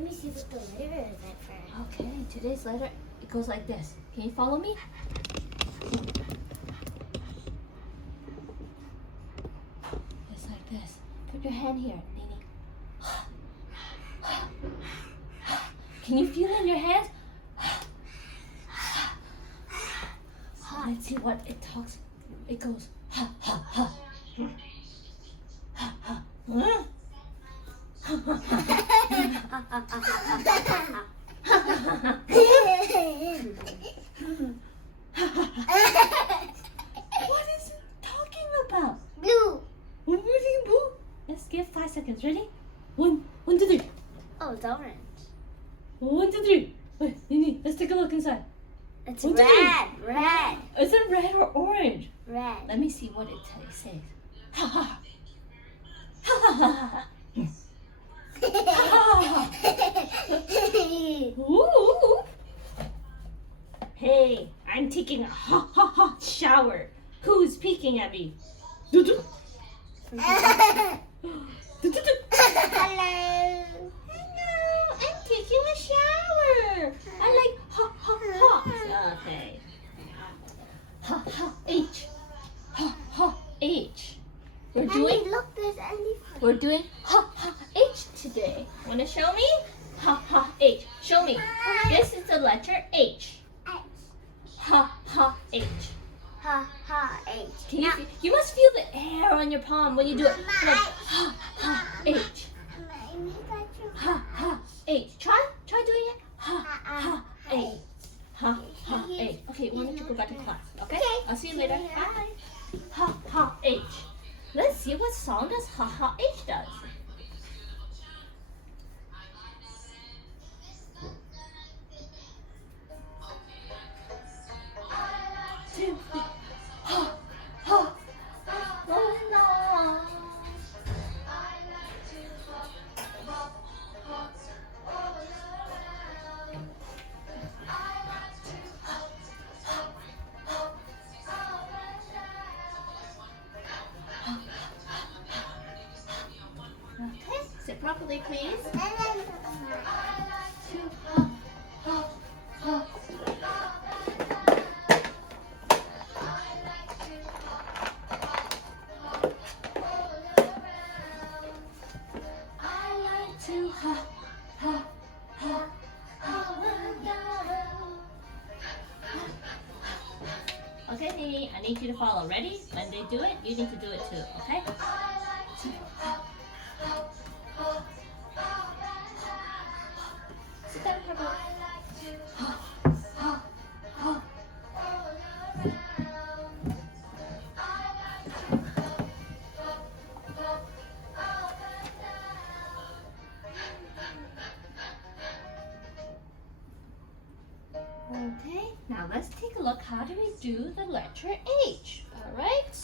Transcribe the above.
Let me see what the letter is at first. Okay, today's letter, it goes like this. Can you follow me? It's like this. Put your hand here, Nini. Can you feel it in your hands? Let's see what it talks. It goes ha ha ha. Ha ha. Huh? What is it talking about? Blue. What was it, Boo? Let's give 5 seconds. Ready? 1, 2, 3. Oh, it's orange. 1, 2, 3. Wait, Nini, let's take a look inside. It's 1, 2, 3. red. Is it red or orange? Red. Let me see what it says. Ha ha. Ha ha ha. Ooh. Hey, I'm taking a hot shower. Who's peeking at me? Hello. Hello, I'm taking a shower. I like hot. Okay. Ha ha H. Ha ha H. We're doing ha ha H today. Wanna show me? Ha ha H. Show me. This is the letter H. Ha ha H. Ha ha H. Can you feel, you must feel the air on your palm when you do it. Like ha ha H. Ha ha H. Try doing it. Ha ha H. Ha ha H. Okay, why don't you go back to class? Okay? I'll see you later. Bye. Ha ha H. Let's see what song does ha ha H does. Two, three. Ha ha. Oh no. Okay, sit properly, please. Two, ha, ha, ha. I like to ha, ha, ha, ha. Okay, Nini, I need you to follow. Ready? When they do it, you need to do it too, okay? Sit down, Pepper. Okay, now let's take a look. How do we do the letter H? All right.